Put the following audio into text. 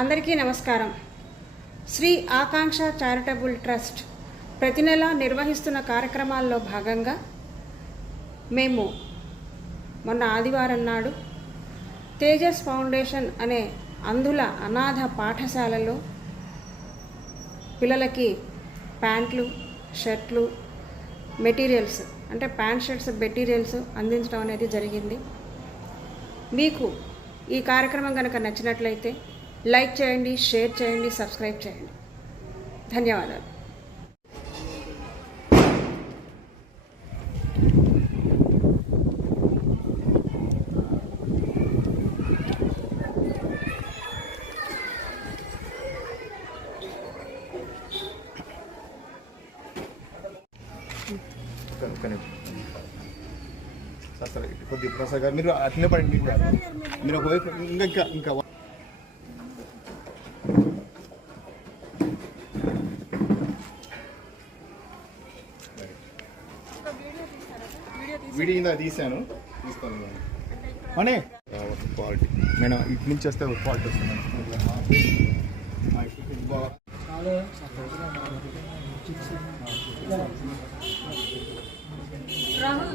అందరికీ నమస్కారం. శ్రీ ఆకాంక్ష charitable trust ప్రతి నెల నిర్వహిస్తున్న కార్యక్రమాల్లో భాగంగా మేము మొన్న ఆదివారం నాడు తేజస్ ఫౌండేషన్ అనే అంధుల అనాథ పాఠశాలలో పిల్లలకి ప్యాంట్లు, షర్ట్లు, మెటీరియల్స్ అంటే ప్యాంట్ షర్ట్స్ మెటీరియల్స్ అందించడం అనేది జరిగింది. మీకు ఈ కార్యక్రమం కనుక నచ్చినట్లయితే లైక్ చేయండి, షేర్ చేయండి, సబ్స్క్రైబ్ చేయండి. ధన్యవాదాలు. సరే కొద్దిగా ప్రసాద్ గారు మీరు అట్లనే పడండి. మీరు ఒకవైపు ఇంకా వీడియో ఇందా తీసాను, తీసుకోండి. అనే క్వాలిటీ నేను ఇటు నుంచి వస్తే క్వాలిటీ వస్తుంది. రాహుల్